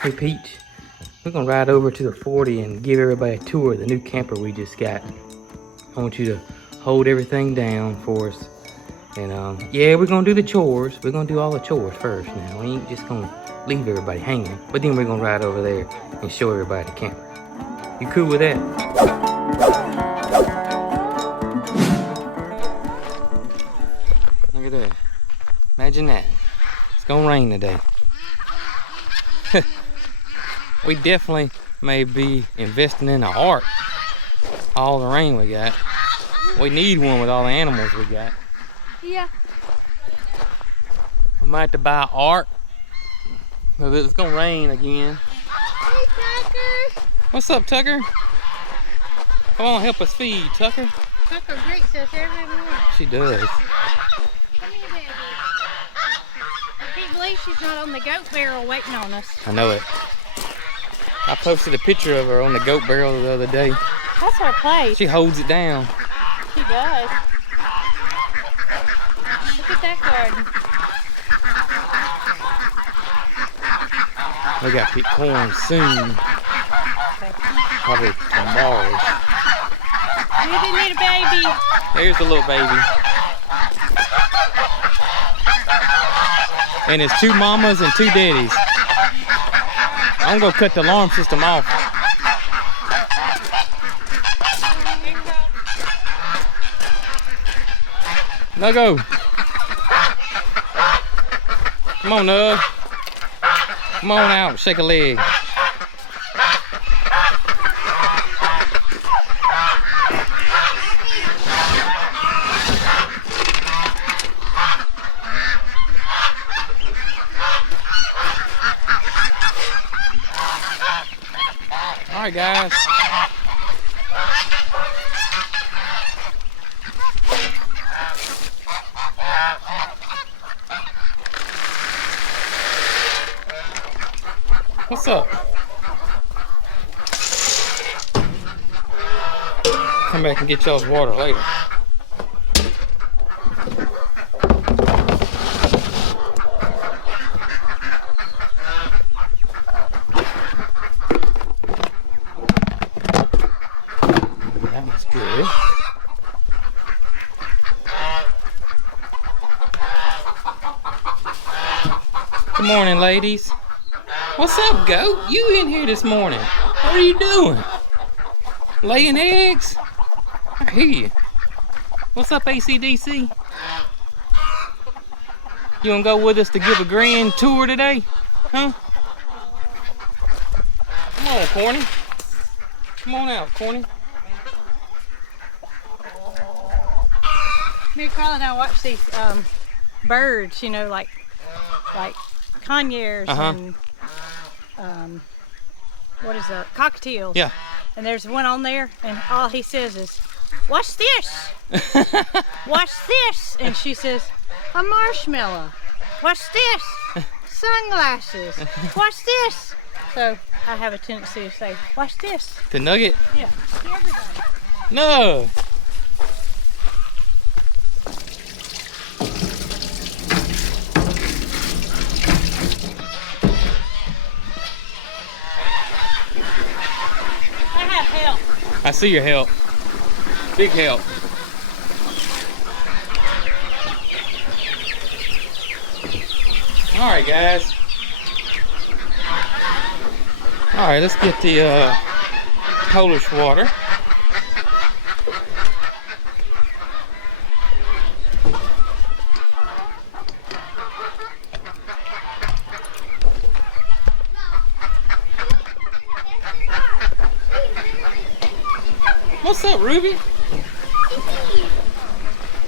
Hey Peach, we're gonna ride over to the 40 and give everybody a tour of the new camper we just got. I want you to hold everything down for us. And yeah, we're gonna do the chores. We're gonna do all the chores first now. We ain't just gonna leave everybody hanging. But then we're gonna ride over there and show everybody the camper. You cool with that? Look at that. Imagine that. It's gonna rain today. We definitely may be investing in an ark. All the rain we got. We need one with all the animals we got. Yeah. We might have to buy an ark. It's gonna rain again. Hey, Tucker. What's up, Tucker? Come on, help us feed, Tucker. Tucker greets us every morning. She does. Come here, baby. I can't believe she's not on the goat barrel waiting on us. I know it. I posted a picture of her on the goat barrel the other day. That's her place. She holds it down. She does. Look at that garden. We got to pick corn soon. Probably tomorrow. We didn't need a baby. There's the little baby. And it's 2 mamas and 2 daddies. I'm gonna cut the alarm system off. Nuggo. Come on, Nug. Come on out, shake a leg. All right, guys. What's up? Come back and get y'all's water later. That was good. Good morning, ladies. What's up, goat? You in here this morning? What are you doing? Laying eggs? I hear you. What's up, ACDC? You wanna go with us to give a grand tour today? Huh? Come on, Corny. Come on out, Corny. MaryCarl and I watch these birds, you know, like conures and what is that? Cockatiels. Yeah. And there's one on there, and all he says is, "What's this? What's this?" And she says, "A marshmallow." "What's this?" "Sunglasses." "What's this?" So I have a tendency to say, "What's this?" The Nugget? Yeah. To everybody. No. I see your help. Big help. All right, guys. All right, let's get the Polish water. What's up, Ruby?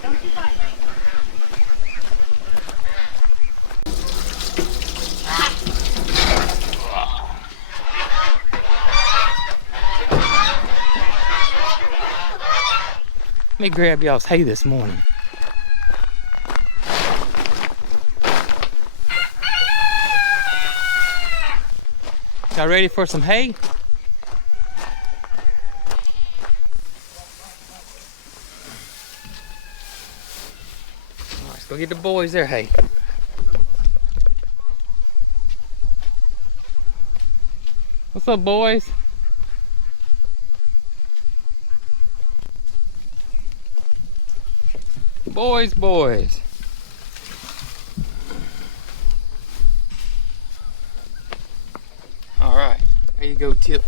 Don't you bite me. Let me grab y'all's hay this morning. Y'all ready for some hay? Go get the boys their hay. What's up, boys? Boys. All right, there you go, Tip.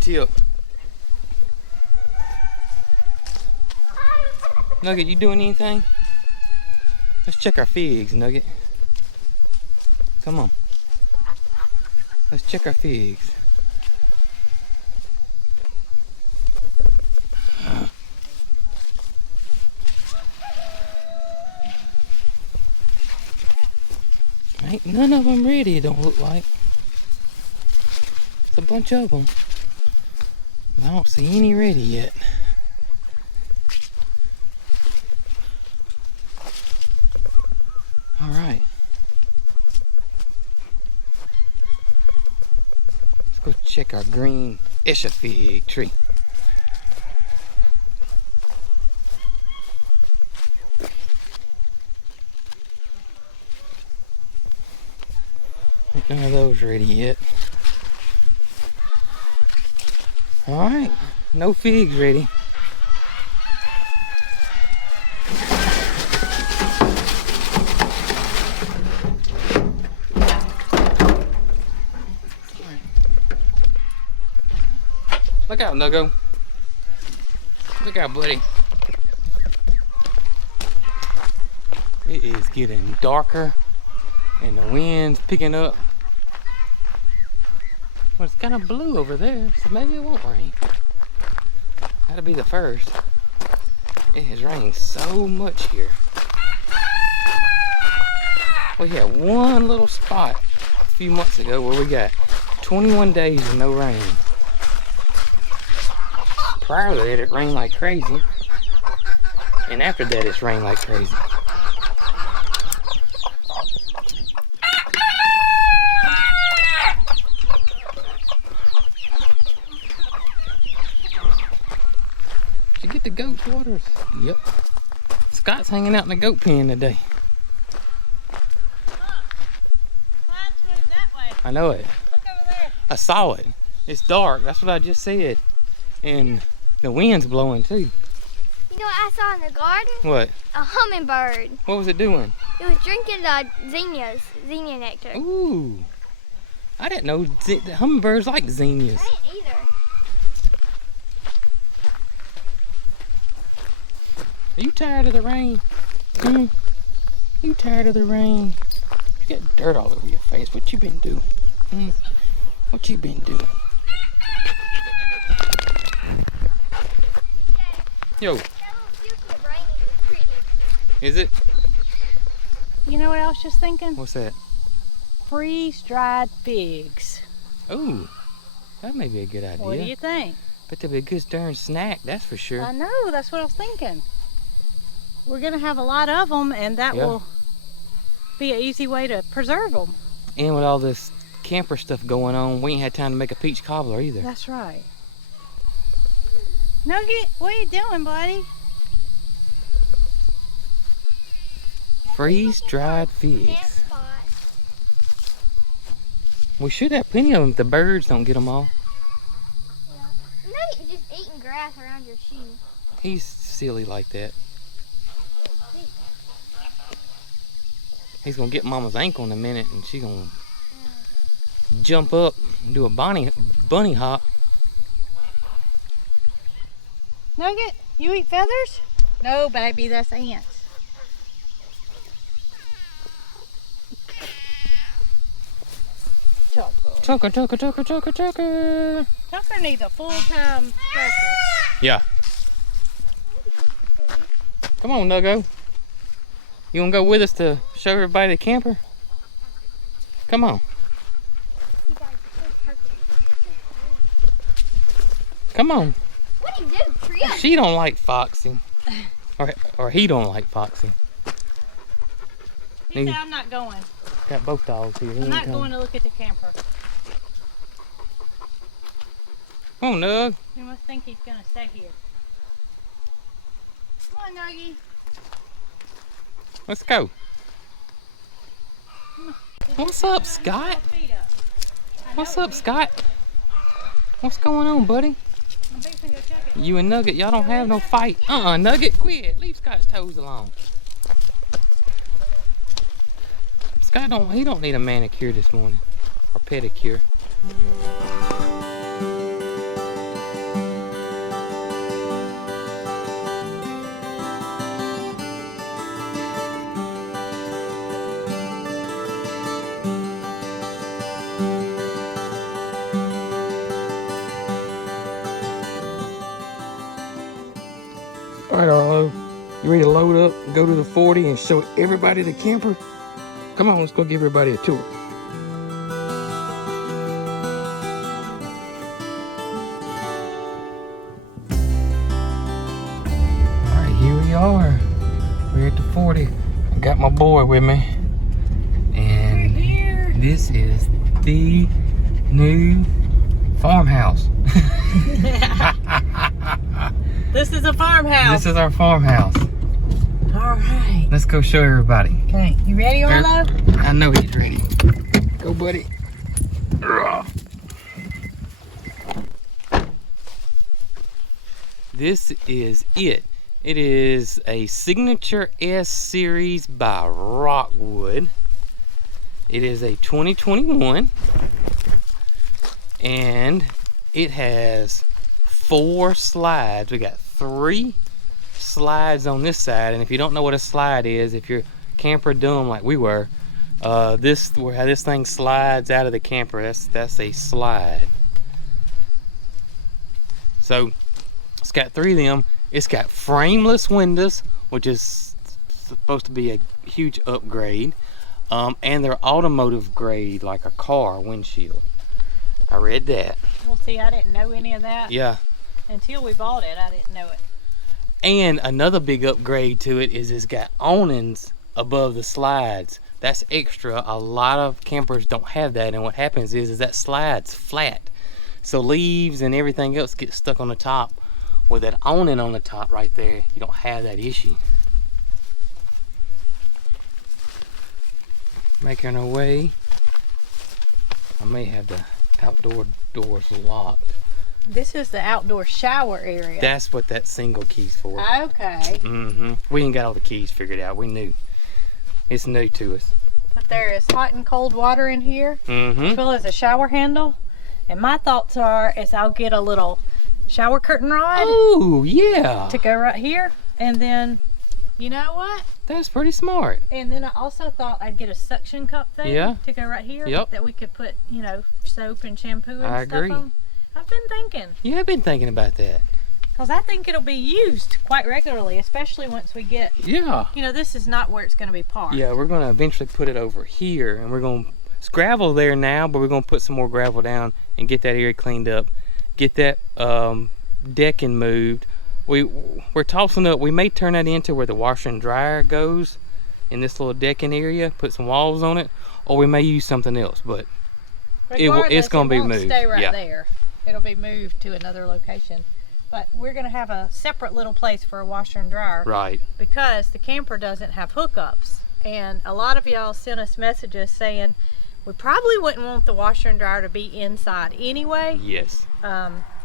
Nugget, you doing anything? Let's check our figs, Nugget. Come on. Let's check our figs. Ain't none of them ready, it don't look like. It's a bunch of them. I don't see any ready yet. All right. Let's go check our green Isha fig tree. Ain't none of those ready yet. All right, no figs ready. Look out, Nuggo. Look out, buddy. It is getting darker and the wind's picking up. Well, it's kind of blue over there, so maybe it won't rain. That'll be the first. It has rained so much here. We had one little spot a few months ago where we got 21 days of no rain. Prior to that, it rained like crazy. And after that, it's rained like crazy. Did you get the goat's waters? Yep. Scott's hanging out in the goat pen today. Cloud's moved that way. I know it. Look over there. I saw it. It's dark. That's what I just said. And the wind's blowing too. You know what I saw in the garden? What? A hummingbird. What was it doing? It was drinking the zinnia nectar. Ooh. I didn't know hummingbirds like zinnias. I didn't either. Are you tired of the rain? You tired of the rain? You got dirt all over your face. What you been doing? What you been doing? Yo. That little silky brain is pretty. Is it? You know what I was just thinking? What's that? Freeze-dried figs. Ooh. That may be a good idea. What do you think? Bet that'll be a good darn snack, that's for sure. I know, that's what I was thinking. We're going to have a lot of them, and that will be an easy way to preserve them. And with all this camper stuff going on, we ain't had time to make a peach cobbler either. That's right. Nugget, what are you doing, buddy? Freeze-dried Nest figs. spot. We should have plenty of them if the birds don't get them all. Yeah. Nugget just eating grass around your shoe. He's silly like that. He's gonna get Mama's ankle in a minute and she's gonna jump up and do a bunny hop. Nugget, you eat feathers? No, baby, that's ants. Tucker. Tucker needs a full-time dresser. Yeah. Come on, Nuggo. You wanna go with us to show everybody the camper? Come on. You guys, it's perfect. Come on. What do you do? Tree up. She don't like Foxy. Or he don't like Foxy. He said, I'm not going. Got both dogs here. He I'm ain't not coming. going to look at the camper. Come on, Nug. You must think he's going to stay here. Come on, Nuggie. Let's go. What's up, Scott? What's up, Scott? What's going on, buddy? I'm fixing to go check it. You and Nugget, y'all don't have no fight. Nugget, quit. Leave Scott's toes alone. Scott don't need a manicure this morning. Or pedicure. All right, Arlo, you ready to load up, go to the 40 and show everybody the camper? Come on, let's go give everybody a tour. All right, here we are. We're at the 40. I got my boy with me. And this is the new farmhouse. This is a farmhouse. This is our farmhouse. All right. Let's go show everybody. Okay, you ready, Arlo? I know he's ready. Go, buddy. This is it. It is a Signature S Series by Rockwood. It is a 2021. And it has 4 slides. We got 3 slides on this side, and if you don't know what a slide is, if you're camper dumb like we were, how this thing slides out of the camper, that's a slide. So it's got 3 of them. It's got frameless windows, which is supposed to be a huge upgrade, and they're automotive grade, like a car windshield. I read that. Well, see, I didn't know any of that. Yeah. Until we bought it, I didn't know it. And another big upgrade to it is it's got awnings above the slides. That's extra. A lot of campers don't have that, and what happens is that slide's flat. So leaves and everything else gets stuck on the top. With that awning on the top right there, you don't have that issue. Making our way. I may have the outdoor doors locked. This is the outdoor shower area. That's what that single key's for. Okay. We ain't got all the keys figured out. We knew. It's new to us. But there is hot and cold water in here, as well as a shower handle. And my thoughts are, is I'll get a little shower curtain rod. Oh, yeah. To go right here. And then, you know what? That's pretty smart. And then I also thought I'd get a suction cup thing to go right here. Yep. That we could put, you know, soap and shampoo and I stuff agree. on. I've been thinking. You have been thinking about that. Because I think it'll be used quite regularly, especially once we get, you know, this is not where it's going to be parked. Yeah, we're going to eventually put it over here, and we're going to, it's gravel there now, but we're going to put some more gravel down and get that area cleaned up. Get that decking moved. We're tossing up, we may turn that into where the washer and dryer goes in this little decking area, put some walls on it, or we may use something else, but it's going to be moved. Stay right there. It'll be moved to another location. But we're going to have a separate little place for a washer and dryer. Right. Because the camper doesn't have hookups. And a lot of y'all sent us messages saying we probably wouldn't want the washer and dryer to be inside anyway. Yes.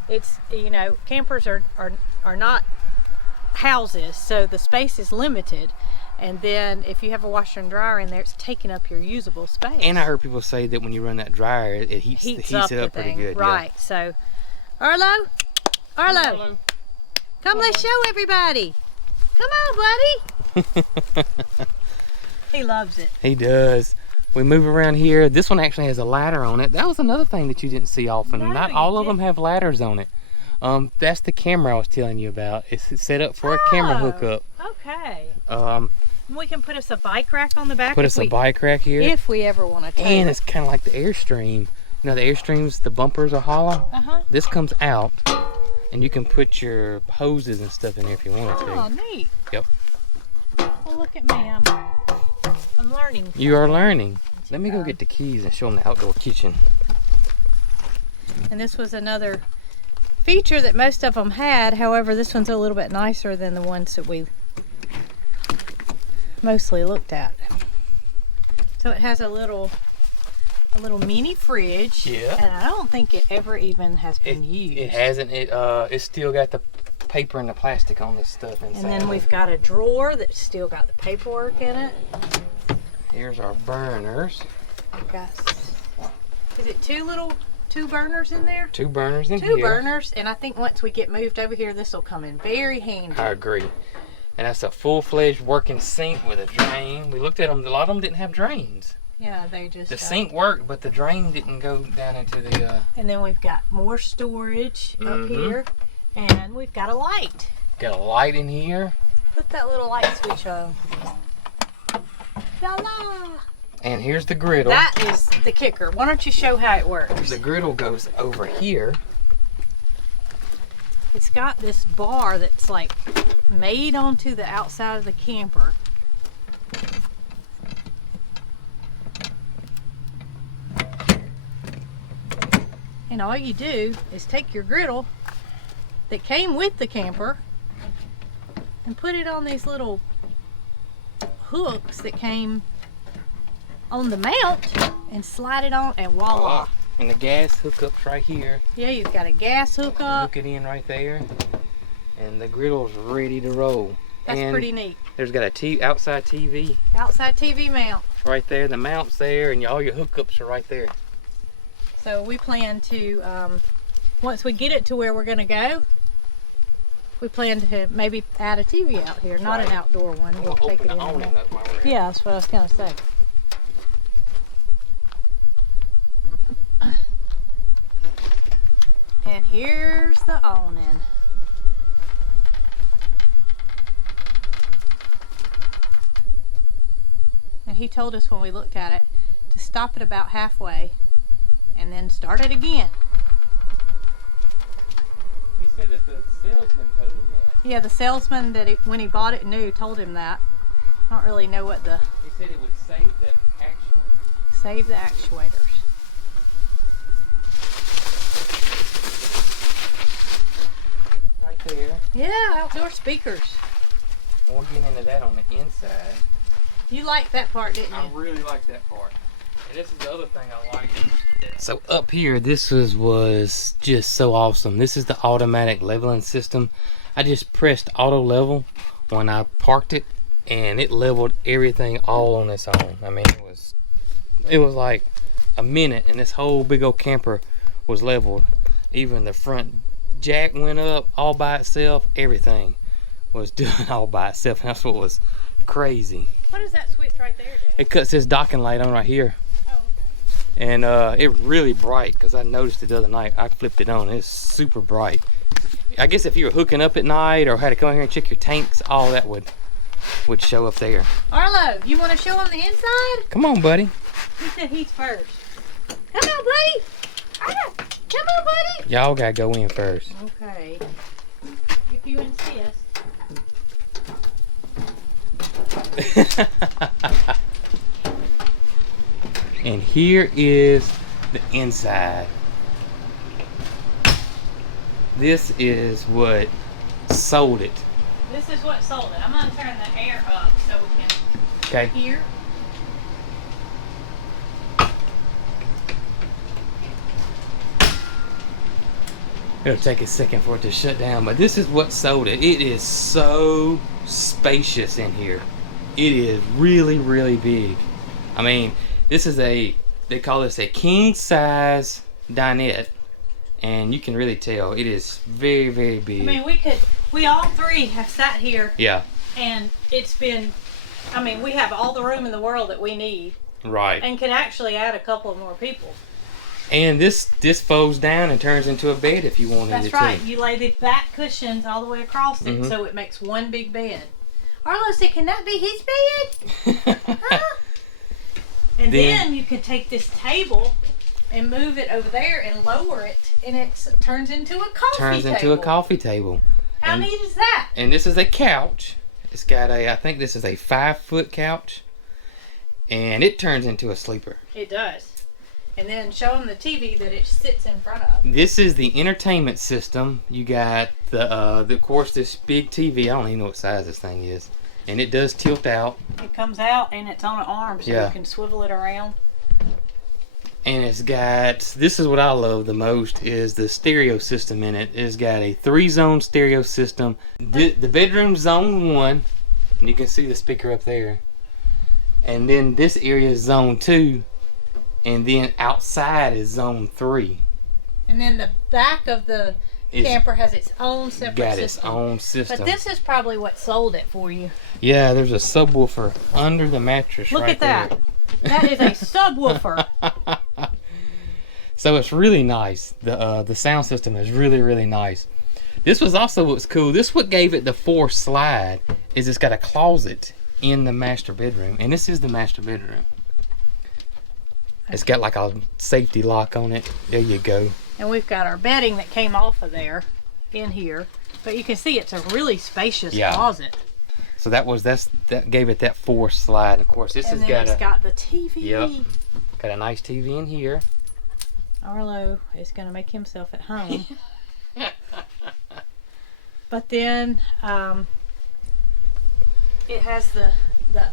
It's, you know, campers are not houses, so the space is limited. And then if you have a washer and dryer in there, it's taking up your usable space. And I heard people say that when you run that dryer, it heats it up pretty good. Right. Yeah. So, Arlo, come, let's show everybody. Come on, buddy. He loves it. He does. We move around here. This one actually has a ladder on it. That was another thing that you didn't see often. No, Not all of them have ladders on it. That's the camera I was telling you about. It's set up for a camera hookup. Okay. We can put us a bike rack on the back. Put us a bike rack here. If we ever want to. And it's kind of like the Airstream. You know, the Airstreams, the bumpers are hollow. This comes out, and you can put your hoses and stuff in there if you wanted to. Oh, neat. Yep. Well, look at me. I'm learning. You are learning. Let me go get the keys and show them the outdoor kitchen. And this was another feature that most of them had. However, this one's a little bit nicer than the ones that we mostly looked at. So it has a little a little mini fridge. Yeah. And I don't think it ever even has been used. It hasn't. It's still got the paper and the plastic on this stuff inside. And then we've got a drawer that's still got the paperwork in it. Here's our burners. We've got, is it two burners in there? Two burners in here. Two burners, and I think once we get moved over here, this will come in very handy. I agree. And that's a full-fledged working sink with a drain. We looked at them. A lot of them didn't have drains. Yeah, they just... The sink worked, but the drain didn't go down into the... And then we've got more storage up here. And we've got a light. Got a light in here. Put that little light switch on. Ta-da! And here's the griddle. That is the kicker. Why don't you show how it works? The griddle goes over here. It's got this bar that's like made onto the outside of the camper. And all you do is take your griddle that came with the camper and put it on these little hooks that came on the mount and slide it on, and voila. And the gas hookups right here. Yeah, you've got a gas hookup. Hook it in right there. And the griddle's ready to roll. That's and pretty neat. There's got a outside TV Outside TV mount. right there. The mount's there, and all your hookups are right there. So we plan to, once we get it to where we're going to go, we plan to maybe add a TV out here, not an outdoor one. We'll take it in. Yeah, that's what I was going to say. And here's the awning. And he told us when we looked at it to stop it about halfway and then start it again. He said that the salesman told him that. Yeah, the salesman that when he bought it new told him that. I don't really know what the... He said it would save the actuators. Save the actuators. Right there. Yeah, outdoor speakers. We'll get into that on the inside. You liked that part, didn't you? I really like that part. And this is the other thing I like. So up here, this was just so awesome. This is the automatic leveling system. I just pressed auto level when I parked it, and it leveled everything all on its own. I mean, it was like a minute, and this whole big old camper was leveled. Even the front jack went up all by itself. Everything was done all by itself, and that's what was crazy. What is that switch right there, Dad? It cuts this docking light on right here. Oh, okay. And it really bright, because I noticed it the other night. I flipped it on. It's super bright. I guess if you were hooking up at night or had to come here and check your tanks, all that would show up there. Arlo, you want to show him the inside? Come on, buddy. He said he's first. Come on, buddy. Ah, come on, buddy. Y'all gotta go in first. Okay. If you insist. And here is the inside. This is what sold it. This is what sold it. I'm going to turn the air up so we can Okay. hear. It'll take a second for it to shut down, but this is what sold it. It is so spacious in here. It is really, really big. I mean, this is they call this a king size dinette, and you can really tell it is very, very big. I mean, we all three have sat here. Yeah. And it's been, I mean, we have all the room in the world that we need. Right. And can actually add a couple of more people. And this folds down and turns into a bed if you wanted it to. That's right. You lay the back cushions all the way across it, so it makes one big bed. Arlo said, can that be his bed? Huh? And then you can take this table and move it over there and lower it, and it turns into a coffee table. How neat is that? And this is a couch. It's got I think this is a 5-foot couch, and it turns into a sleeper. It does. And then show them the TV that it sits in front of. This is the entertainment system. You got of course, this big TV. I don't even know what size this thing is, and it does tilt out. It comes out and it's on an arm, so you can swivel it around. And it's got, this is what I love the most, is the stereo system in it. It's got a 3-zone stereo system. The bedroom's zone 1, and you can see the speaker up there. And then this area is zone 2, and then outside is zone 3. And then the back of the camper has its own separate system. Got its own system. But this is probably what sold it for you. Yeah, there's a subwoofer under the mattress. Look right at that. there. That is a subwoofer. So it's really nice. The sound system is really, really nice. This was also what's cool. This what gave it the 4 slide, is it's got a closet in the master bedroom. And this is the master bedroom. It's got like a safety lock on it. There you go. And we've got our bedding that came off of there in here. But you can see it's a really spacious closet. So that gave it that 4 slide. Of course, this has got the TV. Yep. Got a nice TV in here. Arlo is going to make himself at home. But then it has the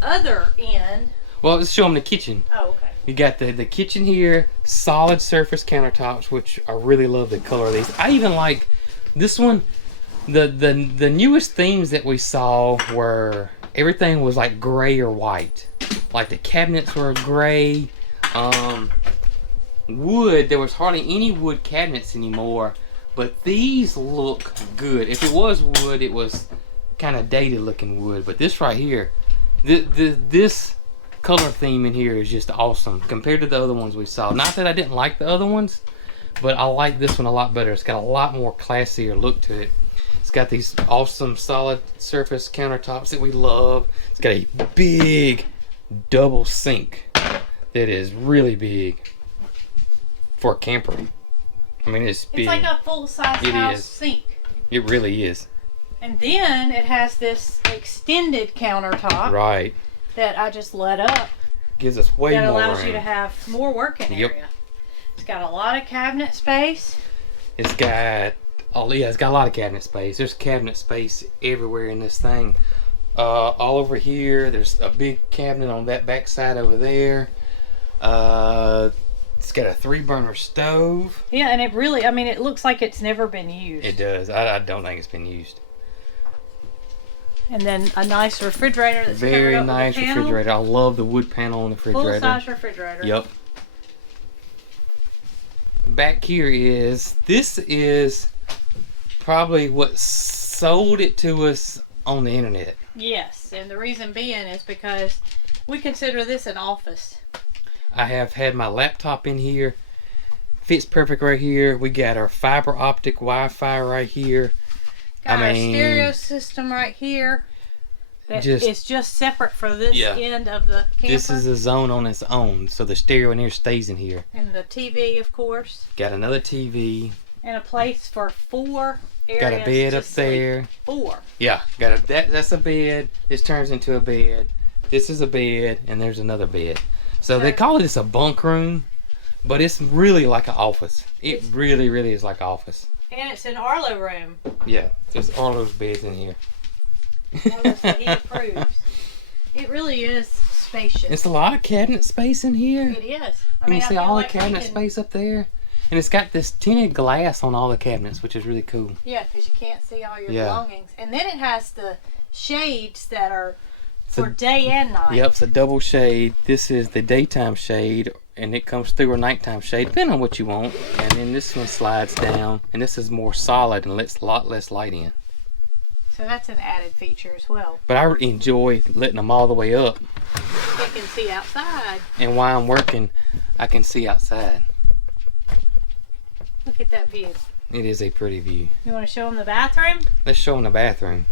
other end. Well, let's show them the kitchen. Oh, okay. You got the kitchen here, solid surface countertops, which I really love the color of these. I even like this one. The newest themes that we saw were everything was like gray or white. Like the cabinets were gray. Wood, there was hardly any wood cabinets anymore, but these look good. If it was wood, it was kind of dated looking wood, but this right here, this color theme in here is just awesome compared to the other ones we saw. Not that I didn't like the other ones, but I like this one a lot better. It's got a lot more classier look to it. It's got these awesome solid surface countertops that we love. It's got a big double sink that is really big for a camper. I mean, it's big. It's like a full-size house sink. It really is. And then it has this extended countertop. Right. That I just let up. Gives us way more room. That allows you to have more working area. It's got a lot of cabinet space. It's got, it's got a lot of cabinet space. There's cabinet space everywhere in this thing. All over here, there's a big cabinet on that back side over there. It's got a 3-burner stove. Yeah, and it really, I mean, it looks like it's never been used. It does. I don't think it's been used. And then a nice refrigerator that's very nice refrigerator. I love the wood panel on the refrigerator. Full-size refrigerator. Yep. Back here this is probably what sold it to us on the internet. Yes, and the reason being is because we consider this an office. I have had my laptop in here. Fits perfect right here. We got our fiber optic Wi-Fi right here. Got our stereo system right here. It's just separate for this end of the camper. This is a zone on its own, so the stereo in here stays in here. And the TV, of course. Got another TV. And a place for 4 areas. Got a bed up there. 4. Yeah, that's a bed. This turns into a bed. This is a bed, and there's another bed. So they call this a bunk room, but it's really like an office. It really, really is like an office. And it's an Arlo room. Yeah, there's Arlo's beds in here. Arlo's that he approves. It really is spacious. It's a lot of cabinet space in here. It is. You can see all the cabinet space up there. And it's got this tinted glass on all the cabinets, which is really cool. Yeah, because you can't see all your belongings. And then it has the shades that are for day and night. Yep, it's a double shade. This is the daytime shade, and it comes through a nighttime shade, depending on what you want. And then this one slides down, and this is more solid and lets a lot less light in. So that's an added feature as well. But I enjoy letting them all the way up. You can see outside. And while I'm working, I can see outside. Look at that view. It is a pretty view. You want to show them the bathroom? Let's show them the bathroom.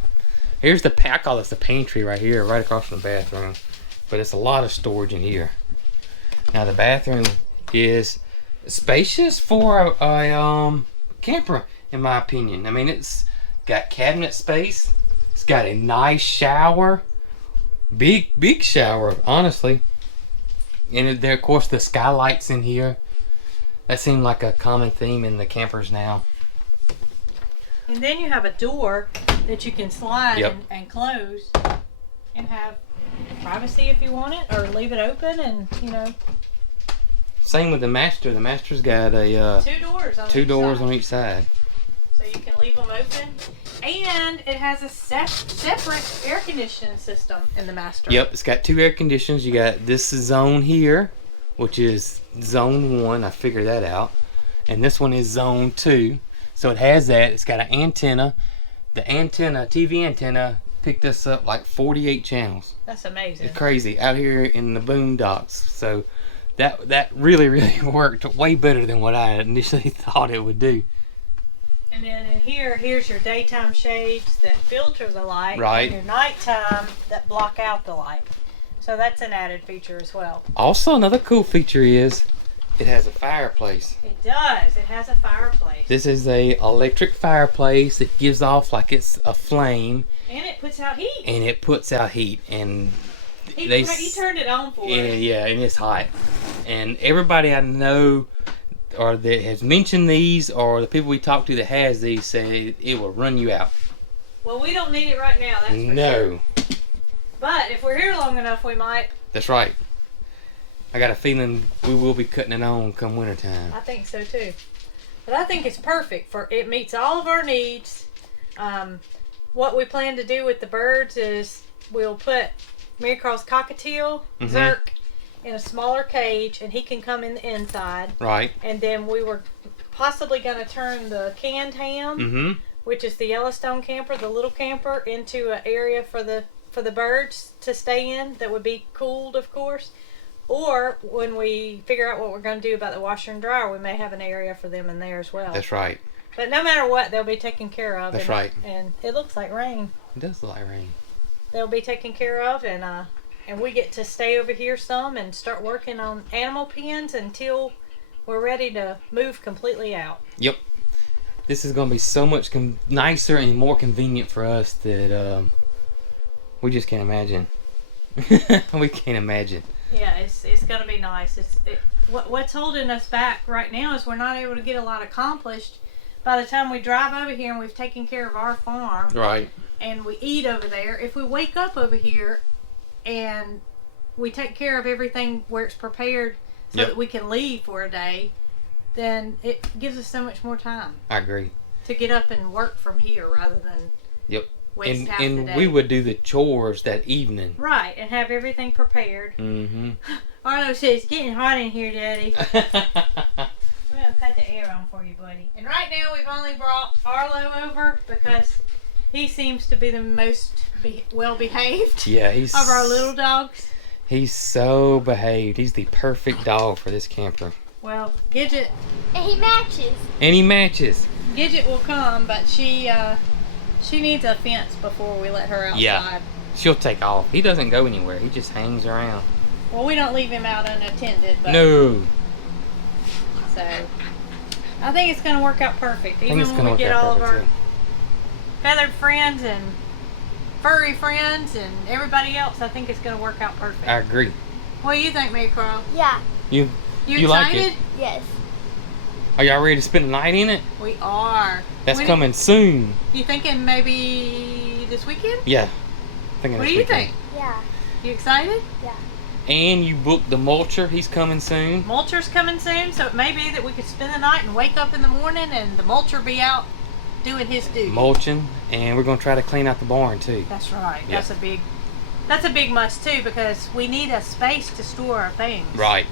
Here's I call this the pantry right here, right across from the bathroom. But it's a lot of storage in here. Now the bathroom is spacious for a camper, in my opinion. I mean, it's got cabinet space. It's got a nice shower. Big shower, honestly. And there, of course, the skylights in here. That seemed like a common theme in the campers now. And then you have a door that you can slide and close and have privacy if you want it, or leave it open and, Same with the master. The master's got a two doors on each side. So you can leave them open. And it has a separate air conditioning system in the master. Yep, it's got 2 air conditioners. You got this zone here, which is zone 1. I figured that out. And this one is zone 2. So it has that. It's got an antenna. The antenna, TV antenna, picked us up like 48 channels. That's amazing. It's crazy out here in the boondocks. So that really worked way better than what I initially thought it would do. And then in here's your daytime shades that filter the light. Right. And your nighttime that block out the light. So that's an added feature as well. Also, another cool feature is it has a fireplace. It does. It has a fireplace. This is a electric fireplace. It gives off like it's a flame. And it puts out heat. And it puts out heat. And he turned it on for us. Yeah, and it's hot. And everybody I know or that has mentioned these, or the people we talk to that has these, say it will run you out. Well, we don't need it right now, that's for No. sure. But if we're here long enough, we might. That's right. I got a feeling we will be cutting it on come wintertime. I think so too. But I think it's perfect for it meets all of our needs. What we plan to do with the birds is we'll put MaryCarl's cockatiel, Zerk, in a smaller cage, and he can come in the inside. Right. And then we were possibly going to turn the canned ham, which is the Yellowstone camper, the little camper, into an area for the birds to stay in that would be cooled, of course. Or when we figure out what we're going to do about the washer and dryer, we may have an area for them in there as well. That's right. But no matter what, they'll be taken care of. That's right. And it looks like rain. It does look like rain. They'll be taken care of, and we get to stay over here some and start working on animal pens until we're ready to move completely out. Yep. This is going to be so much nicer and more convenient for us that we just can't imagine. We can't imagine. Yeah, it's going to be nice. What's holding us back right now is we're not able to get a lot accomplished by the time we drive over here and we've taken care of our farm. Right. And we eat over there. If we wake up over here and we take care of everything where it's prepared so that we can leave for a day, then it gives us so much more time. I agree. To get up and work from here rather than waste half the day. And we would do the chores that evening. Right, and have everything prepared. Arlo says, it's getting hot in here, Daddy. I'm going to cut the air on for you, buddy. And right now we've only brought Arlo over because he seems to be the most well-behaved of our little dogs. He's so behaved. He's the perfect dog for this camper. Well, Gidget... And he matches. And he matches. Gidget will come, but she needs a fence before we let her outside. Yeah, she'll take off. He doesn't go anywhere. He just hangs around. Well, we don't leave him out unattended. But no. So, I think it's going to work out perfect. Even when we get all of our feathered friends and furry friends and everybody else, I think it's going to work out perfect. I agree. What do you think, MaryCarl? Yeah. You excited? Like it? Yes. Are y'all ready to spend the night in it? We are. That's coming soon. You thinking maybe this weekend? Yeah. Thinking what this do you weekend. think? Yeah. You excited? Yeah. And you booked the mulcher. He's coming soon. Mulcher's coming soon, so it may be that we could spend the night and wake up in the morning and the mulcher be out doing his duty. Mulching, and we're going to try to clean out the barn too. That's right. Yep. That's a big must too, because we need a space to store our things. Right.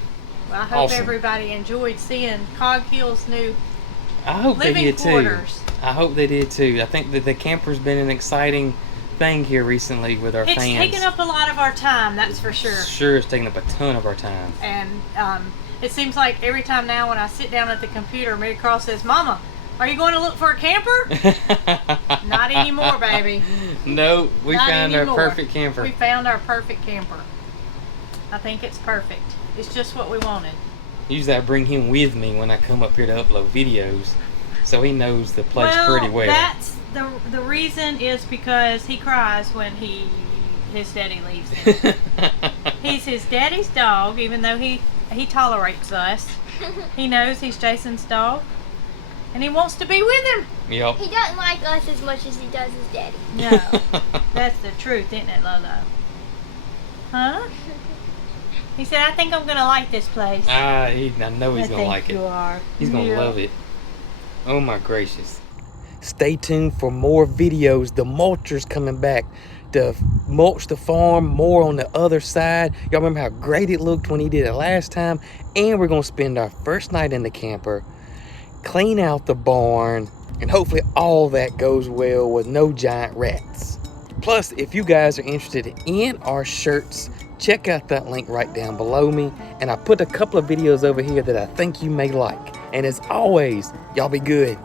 Well, I hope everybody enjoyed seeing Cog Hill's new living quarters. I hope they did too. I think that the camper's been an exciting thing here recently with our fans. It's taken up a lot of our time, that's for sure. Sure, it's taken up a ton of our time. And it seems like every time now when I sit down at the computer, MaryCarl says, "Mama, are you going to look for a camper?" Not anymore, baby. No, we found our perfect camper. We found our perfect camper. I think it's perfect. It's just what we wanted. Usually I bring him with me when I come up here to upload videos, so he knows the place pretty well. That's the reason is because he cries when his daddy leaves him. He's his daddy's dog, even though he tolerates us. He knows he's Jason's dog, and he wants to be with him. Yep. He doesn't like us as much as he does his daddy. No. That's the truth, isn't it, Lolo? Huh? He said, I think I'm gonna like this place. I know he's gonna like it. You are. He's gonna love it. Oh my gracious. Stay tuned for more videos. The mulcher's coming back to mulch the farm more on the other side. Y'all remember how great it looked when he did it last time? And we're gonna spend our first night in the camper, clean out the barn, and hopefully all that goes well with no giant rats. Plus, if you guys are interested in our shirts, check out that link right down below me. And I put a couple of videos over here that I think you may like. And as always, y'all be good.